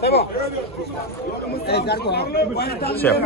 C'est bon. Chef.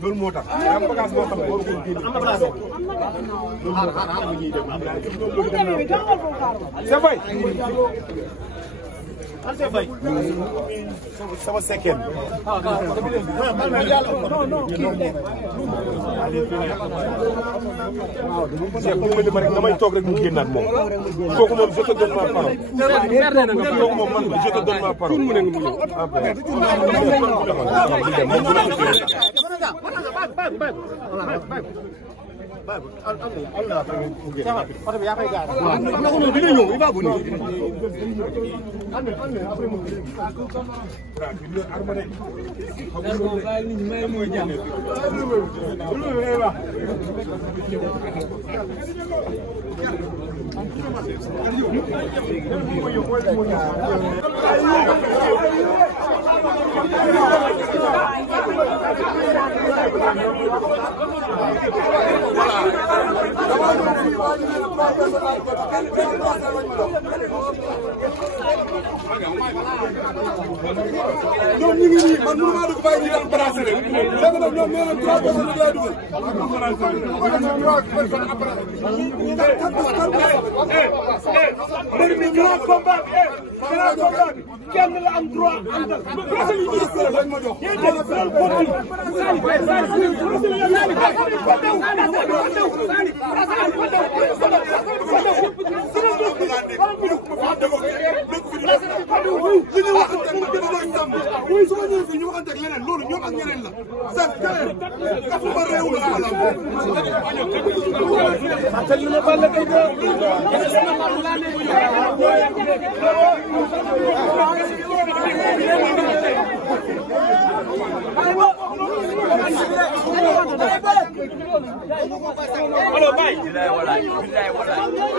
loolu moo tax am bagage boo xam ne waru ko génne am bagage c'est vrai sama sekkeen bu ma rek damay toog rek mu génnaat moom kooku moom je te donne ma parole kooku moom man je te donne ma parole ñoom ñu ngi nii man mënu maa dugg bàyyi ñu daan brasser leen léegi nag ñoom nee nañ 3 personnes lay dugal. mbir mi grand combat bi kenn la am droit àndal. lañ ma jox. su ma ñëwee fii ñu waxante ak leneen loolu ñoom ak ñeneen la c'est clair kafu ba réew la Halo, Bay. Billahi wallahi.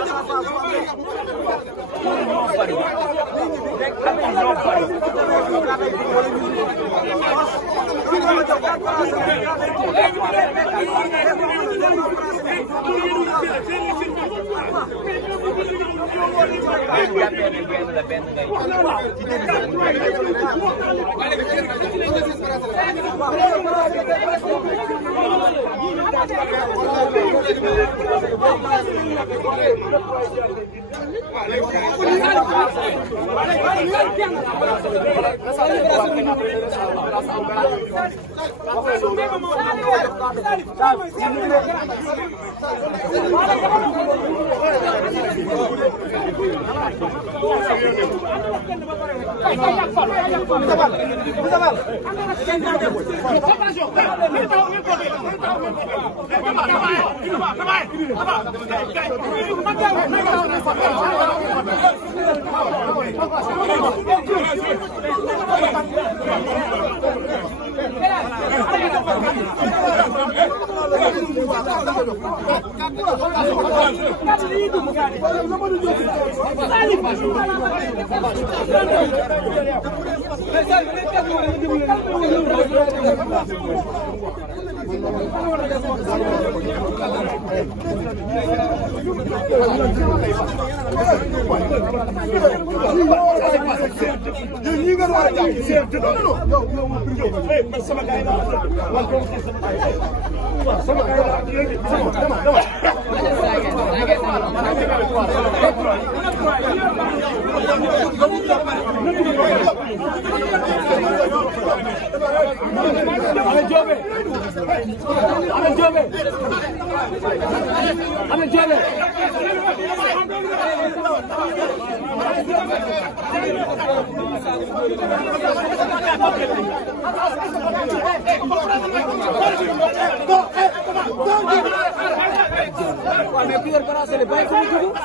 mais Pierre Bracelet bàyyi ko mu dugg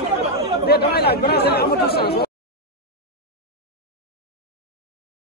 mais damay laaj Bracelet amatul chance